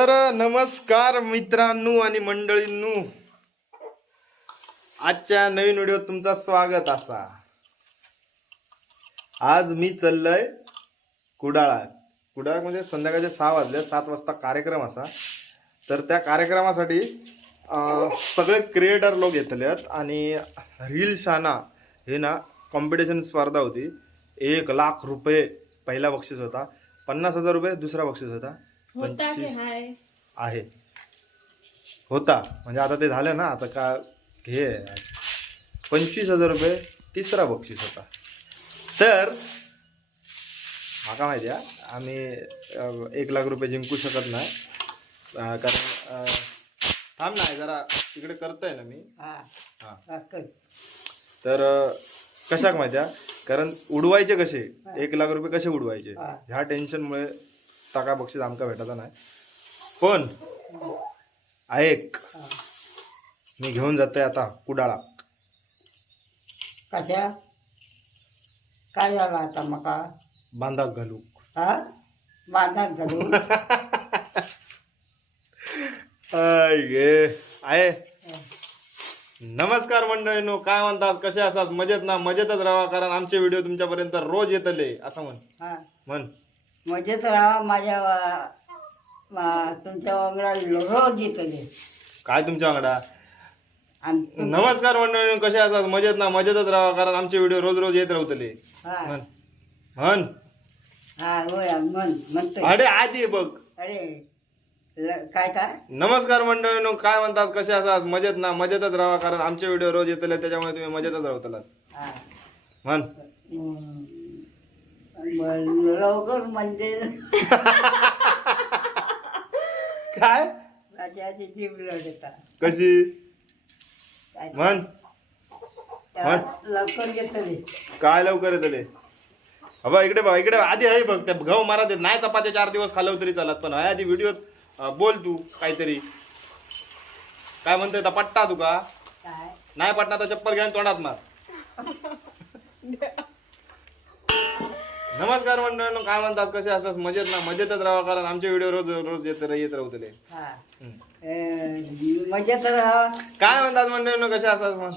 तर नमस्कार मित्रांनो आणि मंडळींनो. आजच्या नवीन व्हिडिओत तुमचा स्वागत असा. आज मी चाललोय कुडाळात. कुडाळात म्हणजे संध्याकाळचे सहा वाजले सात वाजता कार्यक्रम असा. तर त्या कार्यक्रमासाठी सगळे क्रिएटर लोक येतलेत आणि रील शाना हे ना कॉम्पिटिशन स्पर्धा होती. एक लाख रुपये पहिला बक्षीस होता पन्नास हजार रुपये दुसरा बक्षीस होता. होता की पंचवीस हाय? आहे. होता. म्हणजे आता ते झालं ना आता का हे पंचवीस हजार रुपये तिसरा बक्षीस होता. तर माका माहिती आहे आम्ही अं, एक लाख रुपये जिंकू शकत नाही. अं, कारण अं, थांब नाही जरा तिकडे करतोय ना मी. हा. हां. तर अं, कशाक माहिती आहे? कारण उडवायचे कसे? एक लाख रुपये कसे उडवायचे? हा. ह्या टेन्शनमुळे टाका बक्षीस आमका भेटायचा नाही. पण ऐक. मी घेऊन जातोय आता कुडाळा. कशा? काय झालं आता मका? बांधाक घालू. हा? आय गे. आहे. नमस्कार मंडळीनो काय म्हणतात कसे असतात? मजेत ना? मजेतच राहा कारण आमचे व्हिडिओ तुमच्यापर्यंत रोज येतले. असं म्हण. हा. म्हण. मजेत राहा माझ्या वा- तुमच्या वांगडा रोज येतले काय तुमच्या वांगडा? आणि नमस्कार मंडळीनो कसे असतात? मजेत ना मजेतच राहा कारण आमचे व्हिडिओ रोज रोज येत राहतले. हा. म्हण. म्हण. हा होय म्हण म्हणतोय. अरे आधी बघ. अरे ल- काय काय? नमस्कार मंडळीनो काय म्हणतात कसे असतात? मजेत ना मजेतच राहा कारण आमचे व्हिडिओ रोज येतले त्याच्यामुळे तुम्ही मजेतच राहतलास. हा. म्हण. हम्म. लवकर म्हणजे काय? जीभ लढता कशी? काय? म्हण. त्याला लवकर येतले काय लवकर येतले अबा इकडे बघ इकडे आधी आहे बघ त्या गहू मारा देत नाही चपात्या चार दिवस खालव तरी चालत पण आधी व्हिडिओ बोल तू काहीतरी. काय म्हणतोय आता पट्टा तुका काय? नाही पटना तर चप्पल घेऊन तोंडात मार. नमस्कार मंडळींनो काय म्हणतात कसे असतात? मजेत ना? मजेतच राहा कारण आमचे व्हिडिओ रोज रोज येत येत राहतले हा. हम्म. अं, मजेत राहा. काय म्हणतात मंडळींनो कसे असतात मग?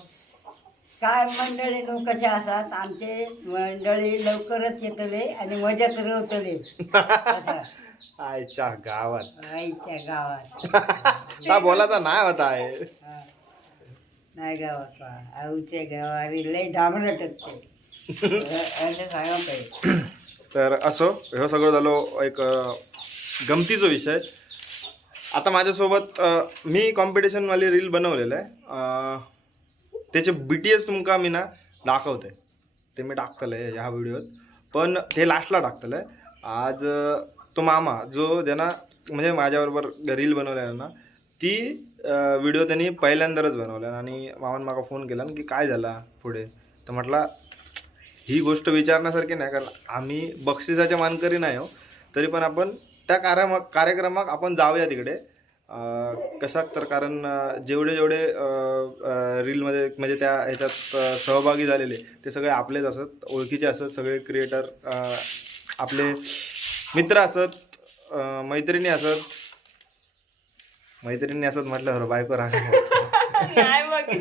काय मंडळी लोक कसे असतात? आमचे मंडळी लवकरच येतले आणि मजेत राहतले असं. आयच्या गावात. आईच्या गावात. का बोलाचा नाही होता आहे. हा. नाही गावात बा. आऊच्या गावारी लय डांबरट असते असं सांगा पाहिजे तर असो हे सगळं झालो एक गमतीचो गमतीचा विषय. आता माझ्यासोबत मी कॉम्पिटिशनवाली रील बनवलेलं आहे. त्याचे बी टी एस तुमका मी ना दाखवते. ते मी टाकतलं आहे ह्या व्हिडिओत. पण ते लास्टला टाकतलं आहे आज तो मामा जो ज्यांना म्हणजे माझ्याबरोबर रील बनवलेला ना ती व्हिडिओ त्यांनी पहिल्यांदाच बनवल्या आणि मामान मला फोन केला की काय झाला पुढे? तर म्हटला ही गोष्ट विचारण्यासारखी नाही कारण आम्ही बक्षिसाच्या मानकरी नाही हो. तरी पण आपण त्या कार्यक्रम कार्यक्रमात आपण जाऊया तिकडे. कशाक तर कारण जेवढे जेवढे रीलमध्ये म्हणजे त्या ह्याच्यात सहभागी झालेले ते सगळे आपलेच असत ओळखीचे असत सगळे क्रिएटर आपले मित्र असत मैत्रिणी असत. मैत्रिणी असत म्हटलं बायको राहणार. बघ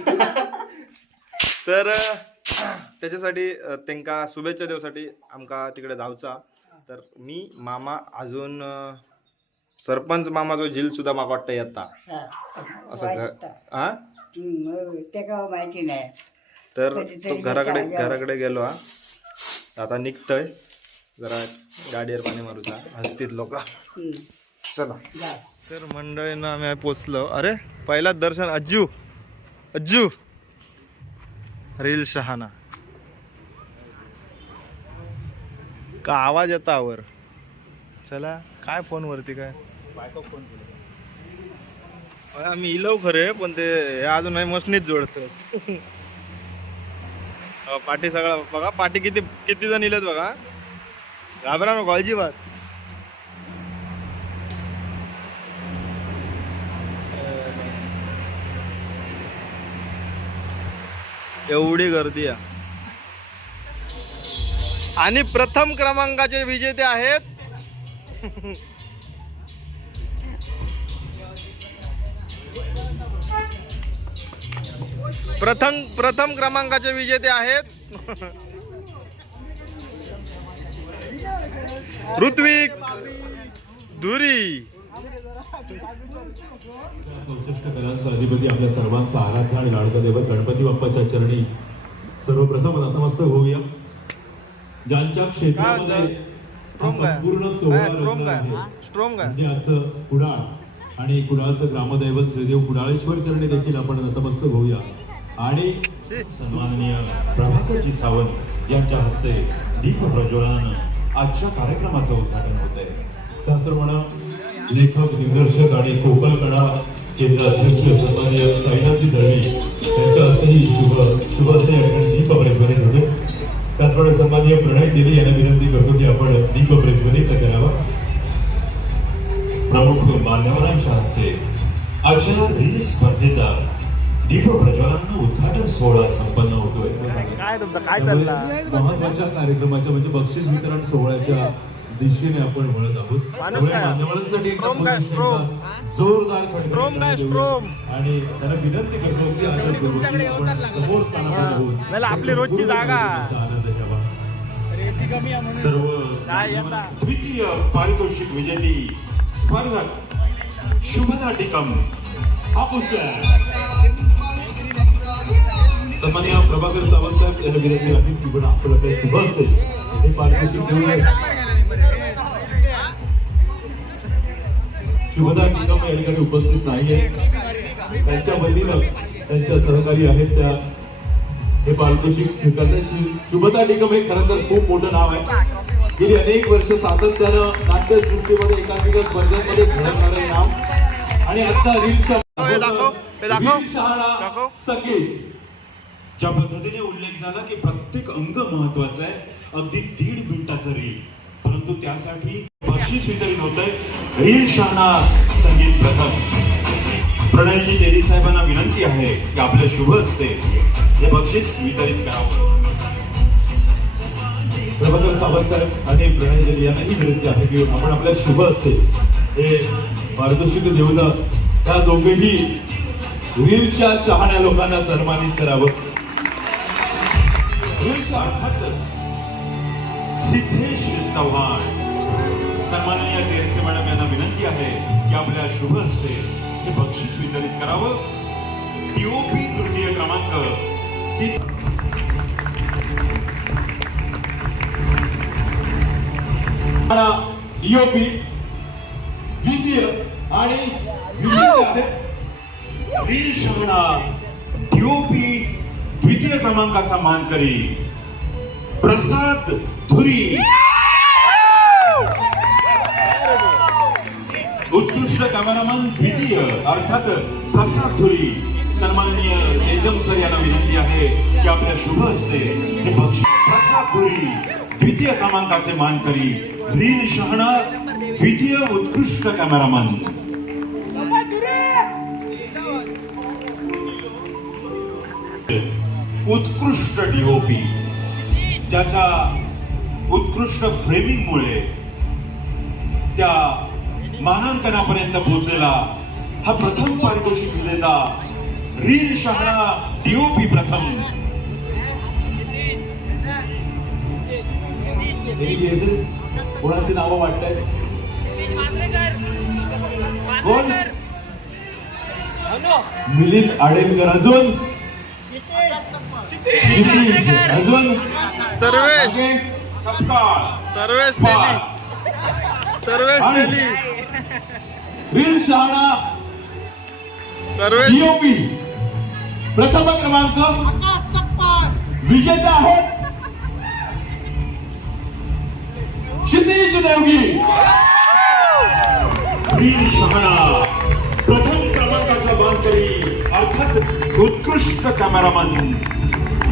तर त्याच्यासाठी त्यांका शुभेच्छा देवसाठी आमका तिकडे जाऊचा तर मी मामा अजून सरपंच मामा जो झील सुद्धा माका वाटतं येता. असं. हा माहिती नाही. तर तो घराकडे घराकडे गेलो हा. आता निघतोय. जरा गाडीवर पाणी मारूचा. हसतीत लोक. चला. तर मंडळीनं आम्ही पोचलो. अरे पहिलाच दर्शन अज्जू. अज्जू. रील शहाणा. का आवाज येता आवर? चला काय फोन वरती काय? अरे आम्ही इलव खरे पण ते हे अजून नाही मशनीत जोडत पाठी सगळा बघा पाठी किती किती जण इलेत बघा. घाबरा नको अजिबात. एवढी गर्दी आहे. आणि प्रथम क्रमांकाचे विजेते आहेत. प्रथम प्रथम क्रमांकाचे विजेते आहेत. ऋत्विक धुरी. चौसष्ट कलांचा अधिपती आपल्या सर्वांचा आराध्य आणि लाडका दैवत गणपती बाप्पाच्या चरणी सर्वप्रथम नतमस्तक होऊया. ज्यांच्या क्षेत्रामध्ये हा. संपूर्ण सोहळा. म्हणजे आजचं कुडाळ आणि कुडाळचं ग्रामदैवत श्रीदेव कुडाळेश्वर चरणी देखील आपण नतमस्तक होऊया. आणि सन्माननीय प्रभाकरजी सावंत यांच्या हस्ते दीप प्रज्वलनानं आजच्या कार्यक्रमाचं उद्घाटन होत आहे त्याचप्रमाणे लेखक दिग्दर्शक आणि कोकण कला केंद्र अध्यक्ष सन्माननीय साईनाथजी दळवी यांच्या हस्तेही शुभ शुभ हस्ते या ठिकाणी दीप प्रज्वलित होते त्याचप्रमाणे सन्माननीय प्रणय दिली यांना विनंती करतो की आपण दीप प्रज्वलित करावा. प्रमुख मान्यवरांच्या हस्ते आजच्या रील स्पर्धेचा दीप प्रज्वलनानं उद्घाटन सोहळा संपन्न होतोय. महत्त्वाच्या कार्यक्रमाच्या म्हणजे बक्षीस वितरण सोहळ्याच्या दिशेने आपण वळत आहोत? मान्यवरांसाठी. एकदा जोरदार. आणि त्यांना विनंती करतो की आता समोर नाही, आपली रोजची जागा. सर्व? द्वितीय पारितोषिक विजेती स्पर्धक शुभदा टिकम. सन्मान्य प्रभाकर सावंत साहेब यांना विनंती आहे की आपण आपल्याकडे शुभ असते. हे पारितोषिक देऊया शुभदा निकम या ठिकाणी उपस्थित नाहीये त्यांच्या वतीनं त्यांच्या सहकारी आहेत त्या. हे पारितोषिक स्वीकारतात. शु- शुभदा निकम हे खरं तर खूप मोठं नाव आहे. गेली अनेक वर्ष सातत्यानं नाट्यसृष्टीमध्ये एकांकिका स्पर्धांमध्ये हे नाव. आणि आता. रील. संगीत ज्या पद्धतीने उल्लेख झाला की प्रत्येक अंग महत्वाचं आहे. अगदी दीड मिनिटाचं रील. परंतु त्यासाठी बक्षीस वितरित होत आहे रील शहाणा संगीत प्रथम. प्रणयजी देवी साहेबांना विनंती आहे की आपल्या शुभ असते हे बक्षीस वितरित करावं. प्रभाकर सावंत साहेब आणि प्रणय जरी यांनाही विनंती आहे की आपण आपल्या शुभ असते हे पारितोषिक देऊन त्या दोघेही रीलच्या शहाण्या लोकांना सन्मानित करावं. रीलच्या अर्थात सिद्धेश चव्हाण. सन्माननीय केरसे मॅडम यांना विनंती आहे की आपल्या शुभ हस्ते हे बक्षीस वितरित करावं. टीओपी तृतीय क्रमांक सिद्ध डीओपी द्वितीय आणि विजेते आहेत द्वितीय क्रमांकाचा मानकरी प्रसाद धुरी. उत्कृष्ट कॅमेरामन द्वितीय अर्थात प्रसाद धुरी. सन्माननीय एजम सर यांना विनंती आहे की आपल्या शुभ असते हे बक्षीस प्रसाद धुरी द्वितीय क्रमांकाचे मानकरी रील शहाणा द्वितीय उत्कृष्ट कॅमेरामन. उत्कृष्ट डीओपी ज्याच्या उत्कृष्ट फ्रेमिंगमुळे त्या मानांकनापर्यंत पोहोचलेला हा प्रथम पारितोषिक विजेता रील शहाणा डीओपी प्रथम. कोणाची नावं वाटतायत कोण? मिलिंद आडेलकर. अजून? अजून सर्वेश. सर्वेश. तेली. सर्वेश तेली. शहाणा सर्वेश. डीओपी प्रथम क्रमांक. विजेता आहेत. क्षितिज देवगी. शहाणा प्रथम क्रमांकाचा मानकरी अर्थात उत्कृष्ट कॅमेरामन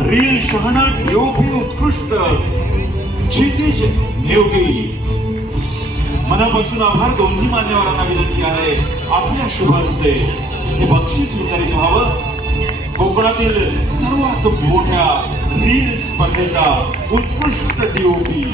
रील शहाणा योगी उत्कृष्ट. क्षितिज नेवगी. मनापासून आभार दोन्ही मान्यवरांना विनंती आहे. आपल्या शुभ हस्ते हे बक्षीस वितरित व्हावं. कोकणातील सर्वात मोठ्या रील स्पर्धेचा उत्कृष्ट डीओपी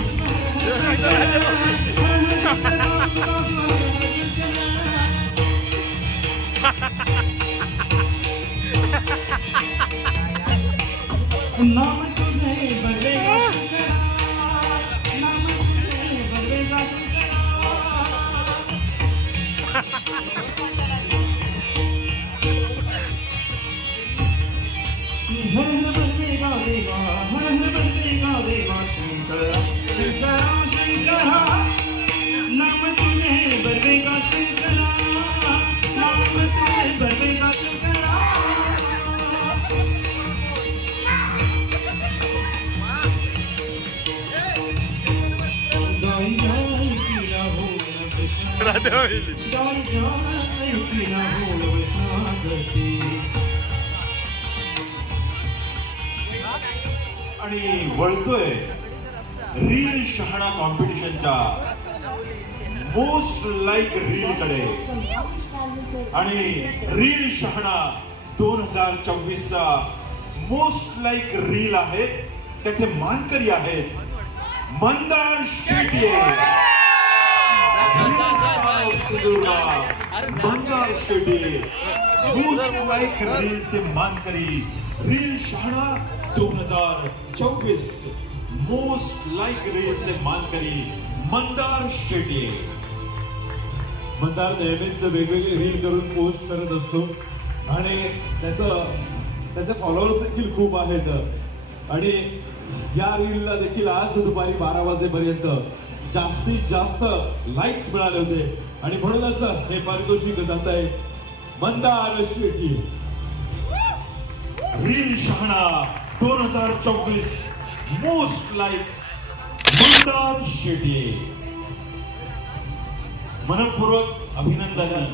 आणि रील शहाणा दोन हजार चोवीस चा मोस्ट लाईक रील आहे. त्याचे मानकरी आहेत Mandar Shete Mandar Shete most like reel से मानकरी रील शहाणा दोन हजार चोवीस. मोस्ट लाईक रील से मानकरी मंदार शेटे मतदार नेहमीच वेगवेगळे रील करून पोस्ट करत असतो. आणि त्याचं त्याचे फॉलोअर्स देखील खूप आहेत. आणि या रीलला देखील आज दुपारी बारा वाजेपर्यंत जास्तीत जास्त लाईक्स मिळाले होते. आणि म्हणूनच हे पारितोषिक जात आहे. मंदार शेट्टी. रील शहाणा दोन हजार चोवीस मोस्ट लाईक मंदार शेटी मनपूर्वक अभिनंदन.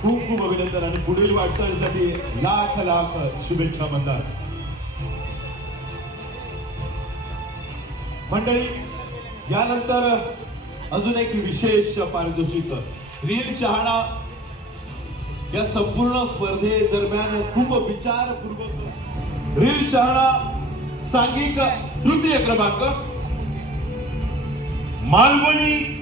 खूप खूप अभिनंदन आणि पुढील वाटचालीसाठी लाख लाख शुभेच्छा म्हणतात मंडळी यानंतर अजून एक विशेष पारितोषिक. रील शहाणा या संपूर्ण स्पर्धे दरम्यान खूप विचारपूर्वक. रील शहाणा सांघिक तृतीय क्रमांक. मालवणी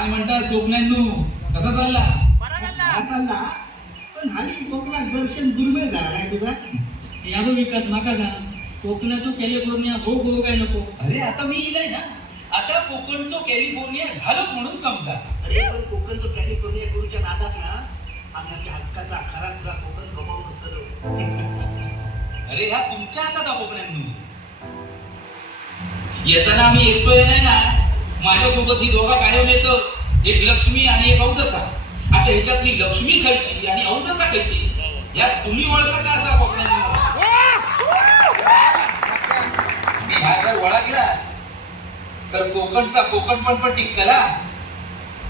काय म्हणतास कोकणांनू कसा चालला? हा चालला. पण हल्ली कोकणात दर्शन दुर्मिळ झाला नाही तुझा. या बघ विकास नका जा कोकणाचो कॅलिफोर्निया हो हो काय नको? अरे आता मी इलाय ना. आता कोकणचो कॅलिफोर्निया झालोच म्हणून समजा. अरे पण कोकणचं कॅलिफोर्निया करूच्या नादात ना आम्ही हक्काचा खरा तुला कोकण गमावून असतो अरे ह्या तुमच्या हातात कोकणांनू. येताना आम्ही येतोय नाही ना माझ्यासोबत ही दोघा कायम येतं. एक लक्ष्मी आणि एक औदसा. आता ह्याच्यातली लक्ष्मी खायची आणि औदसा खायची यात तुम्ही ओळखाचा असा कोकणांनू मी हा जर ओळखला तर कोकणचा कोकण पण पण टिकला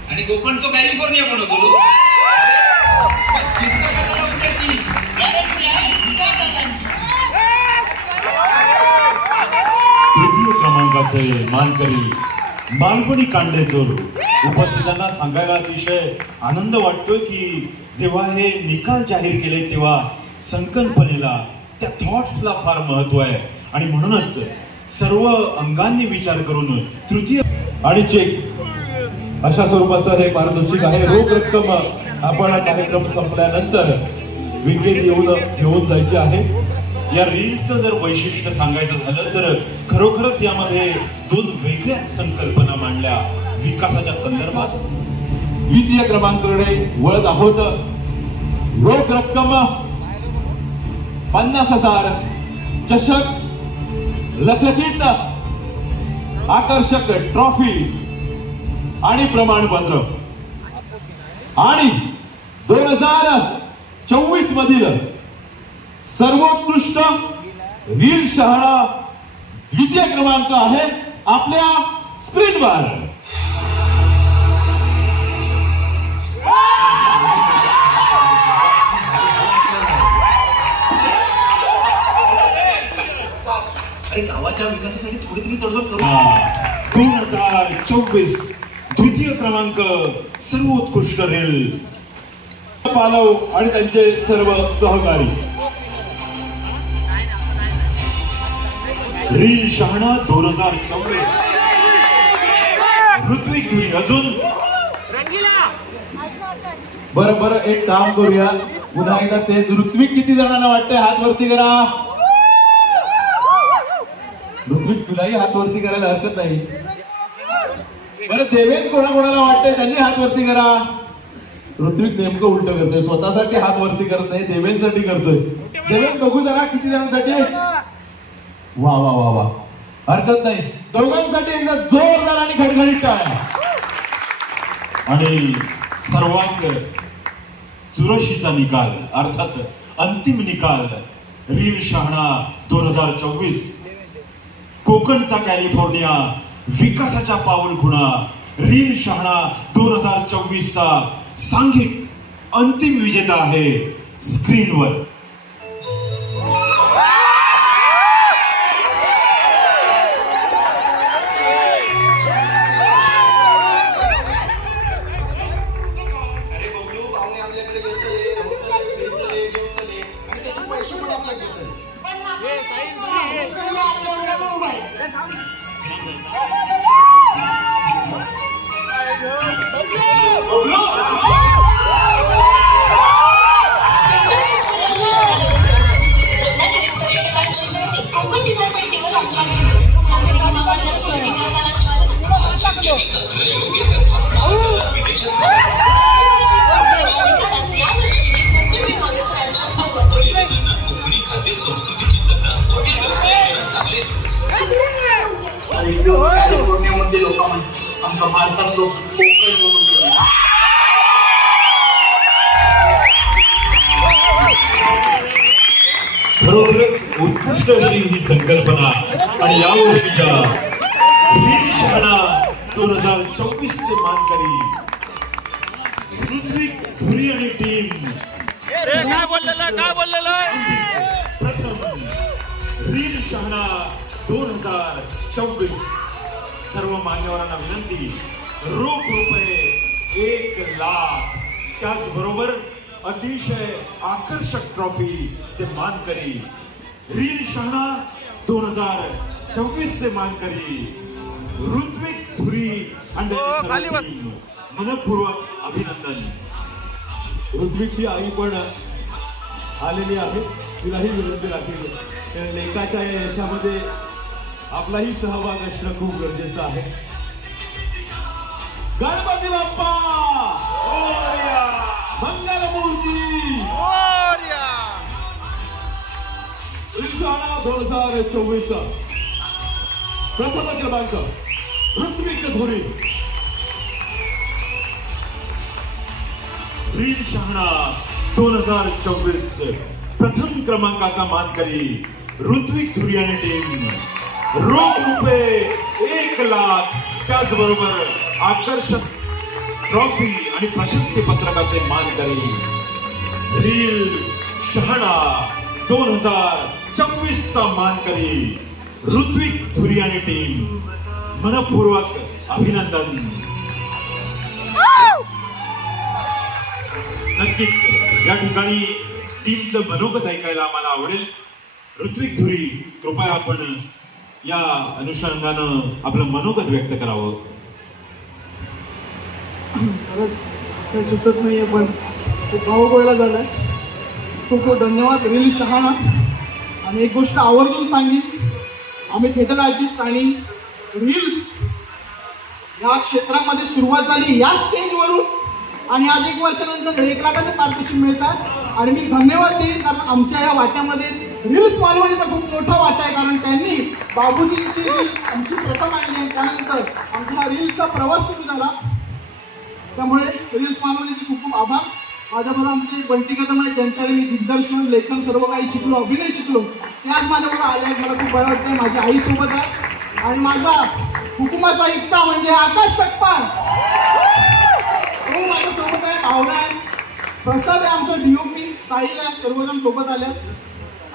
आणि कोकणचं कॅलिफोर्निया पण होतो चिंता कशाला तृतीय क्रमांकाचे मानकरी मालवणी कांडेचोर उपस्थितांना सांगायला अतिशय आनंद वाटतोय की जेव्हा हे निकाल जाहीर केले तेव्हा संकल्पनेला त्या थॉट्सला फार महत्त्व आहे. आणि म्हणूनच सर्व अंगांनी विचार करून तृतीय आणि चेक अशा स्वरूपाचं हे पारदर्शिक आहे. रोख रक्कम आपण कार्यक्रम संपल्यानंतर विक्रीत येऊन घेऊन जायची आहे. या रीलचं जर वैशिष्ट्य सांगायचं झालं तर खरोखरच यामध्ये दोन वेगळ्याच संकल्पना मांडल्या विकासाच्या संदर्भात. द्वितीय क्रमांकाकडे वळत आहोत. रोख रक्कम पन्नास हजार. चषक लखलखीत आकर्षक ट्रॉफी आणि प्रमाणपत्र. आणि दोन हजार चोवीस मधील सर्वोत्कृष्ट रील शहरा द्वितीय क्रमांक आहे आपल्या स्क्रीनवर गावाच्या थोडी दोन हजार चोवीस द्वितीय क्रमांक सर्वोत्कृष्ट रेल पालव आणि त्यांचे सर्व सहकारी. रील शहाणा दोन हजार चोवीस. ऋत्विक धुरी अजून? बरं बरं एक काम करूया. पुन्हा एकदा तेच ऋत्विक किती जणांना वाटतंय हात वरती करा? ऋत्विक तुलाही हात वरती करायला हरकत नाही. बरं देवेन कोणा कोणाला वाटतंय त्यांनी हात वरती करा. ऋत्विक नेमकं उलट करतोय स्वतःसाठी हात वरती करत नाही देवेंसाठी करतोय. देवेन बघू जरा किती जणांसाठी. वा वा वा वा. हरकत नाही. दोघांसाठी एकदा जोरदार आणि खडखडीत टाळ्या आणि सर्वांग चुरशीचा निकाल अर्थात अंतिम निकाल रील शहाणा दोन हजार चोवीस. कोकणचा कॅलिफोर्निया विकासाच्या पाऊल खुणा रील शहाणा दोन हजार चोवीस चा सांघिक अंतिम विजेता आहे स्क्रीनवर. आमच्या भारतात लोक कोकण खरोखरच उत्कृष्ट अशी ही संकल्पना आणि या वर्षीच्या दोन हजार चोवीस चे मानकरी. ऋत्विक धुरी आणि टीम. काय बोललेलं काय बोललेलं? प्रथम रील शहाणा दोन हजार चोवीस. सर्व मान्यवरांना विनंती रोख रुपये एक लाख. त्याचबरोबर अतिशय आकर्षक ट्रॉफी चे मानकरी. रील शहाणा दोन हजार चोवीस चे मानकरी. ऋत्विक धुरी हो. मनपूर्वक अभिनंदन. ऋत्विकची आई पण आलेली आहे. तिलाही विनंती राखली त्या लेखाच्या या यशामध्ये आपलाही सहभाग असणं खूप गरजेचं आहे. गणपती बाप्पा! मंगलमूर्ती दोन हजार चोवीस प्रथम क्रमांक ऋत्विक धुरी रील शहाणा दोन हजार चोवीस प्रथम क्रमांकाचा मानकरी ऋत्विक धुरी आणि टीम. रोख रुपये एक लाख. त्याचबरोबर आकर्षक ट्रॉफी आणि प्रशस्ती पत्रकाचे मानकरी रील शहाणा दोन हजार चोवीस चा मानकरी ऋत्विक धुरी आणि टीम. मनपूर्वक अभिनंदन. नक्कीच या ठिकाणी टीमचं मनोगत ऐकायला आम्हाला आवडेल. ऋत्विक धुरी कृपया आपण या अनुषंगानं आपलं मनोगत व्यक्त करावं. खरंच काही सुचत नाहीये पण खूप भावगोळला झालाय. खूप खूप धन्यवाद रील शहाणा. आणि एक गोष्ट आवर्जून सांगेन आम्ही थिएटर आर्टिस्ट आणि रील्स या क्षेत्रामध्ये सुरुवात झाली या स्टेजवरून आणि आज एक वर्षानंतर एक लाखाचे पारितोषिक मिळतात. आणि मी धन्यवाद देईन कारण आमच्या या वाट्यामध्ये रील्स मालवणीचा खूप मोठा वाटा आहे कारण त्यांनी बाबूजींची रील आमची प्रथम आणली आहे त्यानंतर आमचा हा रीलचा प्रवास सुरू झाला. त्यामुळे रील्स मालवणीचे खूप खूप आभार. माझ्याबरोबर आमचे बंटी कदम आहे ज्यांच्याकडे मी दिग्दर्शन लेखन सर्व काही शिकलो अभिनय शिकलो ते आज माझ्याबरोबर आले आहेत. मला खूप बरं वाटतंय. माझ्या आईसोबत आहे. आणि माझा हुकुमाचा इत्ता म्हणजे आकाश सकपाळ तो हो, माझ्यासोबत आहे. पाहुणा आहे. प्रसाद आहे आमचा डीओपी साहिल आहे. सर्वजण सोबत आल्या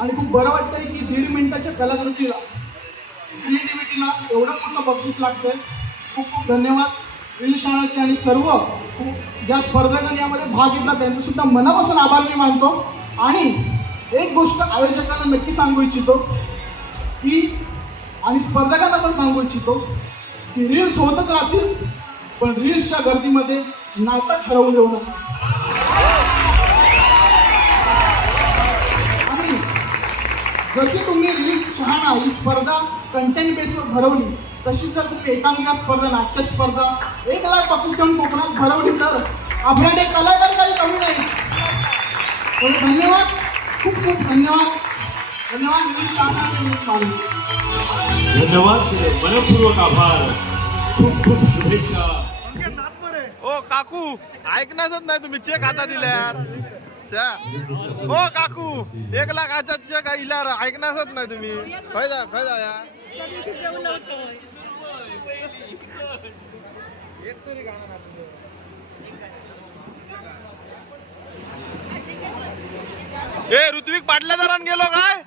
आणि खूप बरं वाटतंय की दीड मिनिटाच्या कलाकृतीला क्रिएटिव्हिटीला एवढं मोठं बक्षीस लागतंय. खूप खूप धन्यवाद. रील आणि सर्व ज्या स्पर्धकांनी यामध्ये भाग घेतला त्यांचं सुद्धा मनापासून आभार मी मानतो. आणि एक गोष्ट आयोजकांना नक्की सांगू इच्छितो की आणि स्पर्धकांना पण सांगू इच्छितो की रील्स होतच राहतील पण रील्सच्या गर्दीमध्ये नाटक हरवू देऊ नका. आणि जशी तुम्ही रील्स शहाणा ही स्पर्धा कंटेंट बेसवर भरवली तशी जर तुम्ही एकांकिका स्पर्धा नाट्य स्पर्धा एक लाख बक्षीस घेऊन कोकणात भरवली तर आपल्याकडे कलाकार काही कमी नाही तर धन्यवाद खूप खूप धन्यवाद. धन्यवाद धन्यवाद मनपूर्वक आभार. खूप खूप शुभेच्छा. ओ काकू ऐकण्यासच नाही तुम्ही चेक हातात दिला यार. शा. ओ काकू एक लाखाचा चेक इल्यावर ऐकण्यासच नाही तुम्ही. खय जा खय जा यार. त्या दिवशी ए ऋत्विक पाटल्या दरान गेलो काय?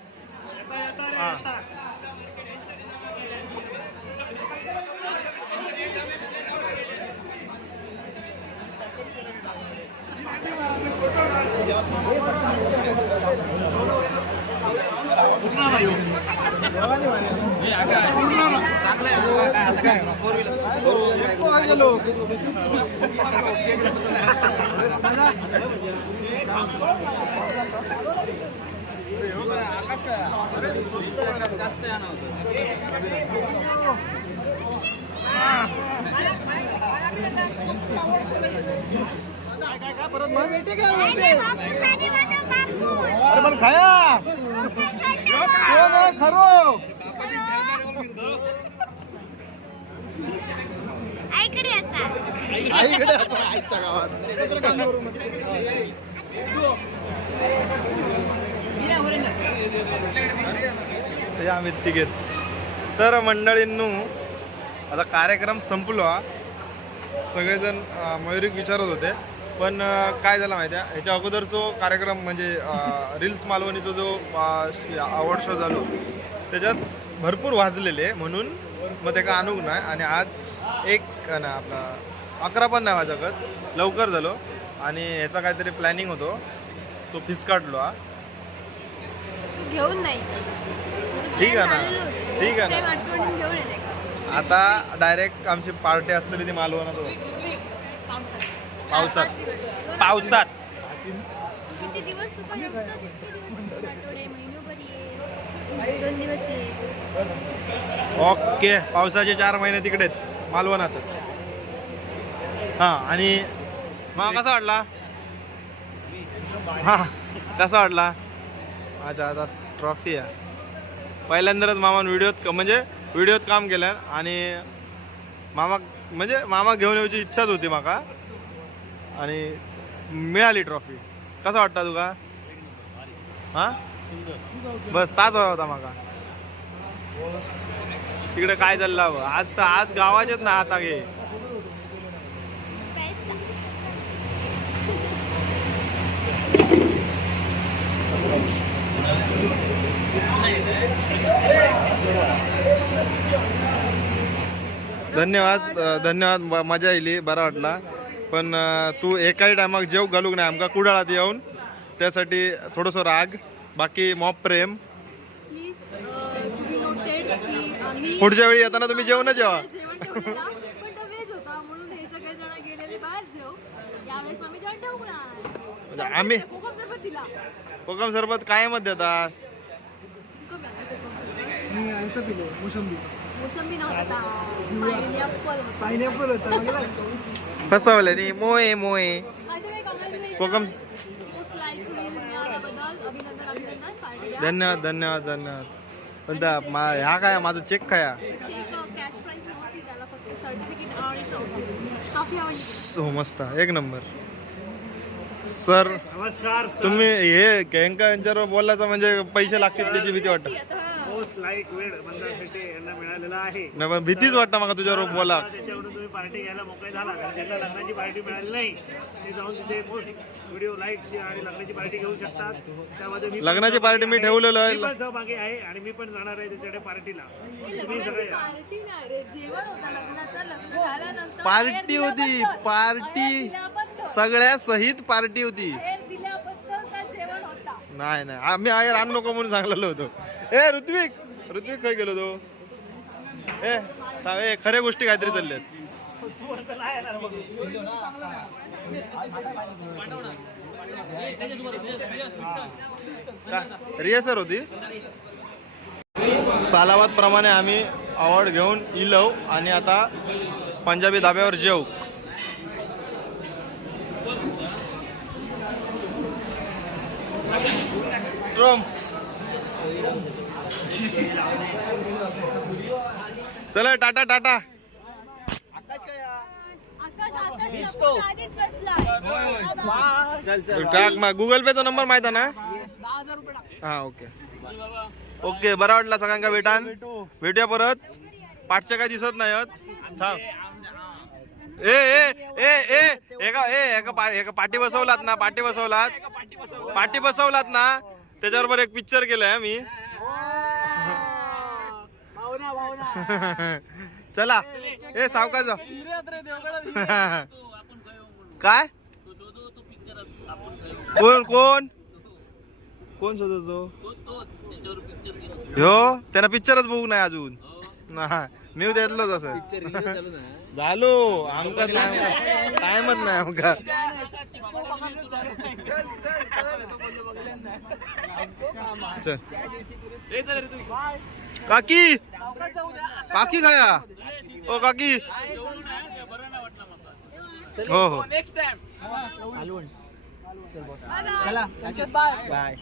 पूर्ण अरे पण खाया. कोण आईकडे असा. आईकडे असा आईच्या गावात. आम्ही तिघेच. तर मंडळींनू आता कार्यक्रम संपलो हा. सगळेजण मयुरीक मयुरिक विचारत होते. पण काय झालं माहिती आहे ह्याच्या अगोदर जो कार्यक्रम म्हणजे रील्स मालवणीचा जो आवड शो झालो त्याच्यात भरपूर वाजलेले म्हणून मग ते का अनुक नाही. आणि आज एक ना आपला अकरा पण नाही वाजकत लवकर झालो. आणि ह्याचा काहीतरी प्लॅनिंग होतो. तो फिसकाटलो हा. घेऊन नाही ठीक आहे ना. ठीक आहे ना. आता डायरेक्ट आमची पार्टी असलेली ती मालवणात पावसात. पावसात. चार-पाच दिवस. पावसात. किती दिवस सुका येऊचं? किती दिवस दोन दिवस ओके पावसाचे चार महिने तिकडेच मालवणातच. हां आणि मग कसा वाटला? हां कसा वाटला? अच्छा आता ट्रॉफी आहे. पहिल्यांदाच मामान व्हिडिओत म्हणजे व्हिडिओत काम केलं आणि मामा म्हणजे मामा घेऊन येऊची इच्छाच होती माका. आणि मिळाली ट्रॉफी. कसा वाटता तुका? हां? बस ताच हवा होता माका तिकडे काय चाललं हवं आज आज गावाचेच ना आता घे धन्यवाद धन्यवाद मजा येयली बरा वाटला. पण तू एकाही टायमाक जेव घालूक नाही आमका कुडाळात येऊन. त्यासाठी थोडंसं राग. बाकी मॉप प्रेम? प्लीज बी नोटेड की आम्ही पुढच्या वेळी येताना तुम्ही जेवण हे जेव आम्ही म्हणजे कोकम सरबत दिला. कोकम सरबत कायमच देतात होता. फसवल्याने मोये मोये. कोकम धन्यवाद धन्यवाद धन्यवाद. पण त्या मा ह्या काय माझं चेक आवडली हो मस्त एक नंबर. सर नमस्कार तुम्ही हे गँका यांच्यावर बोलायचं म्हणजे पैसे लागतील त्याची भीती वाटत. पोस्ट लाईक वेळ बंदासाठी यांना मिळालेला आहे. नाही पण भीतीच वाटतं मला तुझ्यावर बोला त्याच्यावरून तुम्ही पार्टी घ्यायला मोकळे झाला. आणि त्यांना लग्नाची पार्टी मिळाली नाही ते जाऊन तिथे पोस्ट व्हिडिओ लाईक आणि लग्नाची पार्टी घेऊ शकतात. त्यामध्ये मी लग्नाची party मी. ठेवलेलं आहे. पण सहभागी आहे आणि मी पण जाणार आहे त्याच्याकडे पार्टीला. तुम्ही सगळे या. पार्टी नाही रे जेवण होता. लग्नाचं लग्न झाल्यानंतर पार्टी होती पार्टी. सगळ्या सहित पार्टी होती. बाहेर दिल्याबद्दल का जेवण होता नाही नाही. आम्ही आहे रान नको म्हणून सांगलेलो होतो. ए ऋत्विक! ऋत्विक काय गेलो तो? ए थांब, ए खऱ्या गोष्टी काहीतरी चालल्यात. रिहर्सल होती. सालावाद प्रमाणे आम्ही अवॉर्ड घेऊन इलो आणि आता पंजाबी धाब्यावर जेऊ स्ट्रॉम चला टाटा टाटा. आकाश आकाश लपून आधीच बसलाय चल चल. टाक मग गुगल पेचा नंबर माहीत आहे ना? हा ओके. ओके बरा वाटला सगळ्यांका भेटान. भेटूया परत. पाठच्या काय दिसत नाही आहेत. थांब. ए ए ए ए एका ए एका पा- एका पाठी बसवलात ना पाठी बसवलात. पाठी बसवलात ना. त्याच्याबरोबर एक पिक्चर केलंय मी. भावना भावना. चला. ए सावका जा. काय? कोण कोण? कोण शोधतो? ह्यो त्यांना पिक्चरच बघू नाही अजून. नाही. मी त्यातलोच असं. झालो. आमका टाइमच नाही आमका. काकी! काकी खाया? ओ काकी! हो हो. बघा. बाय.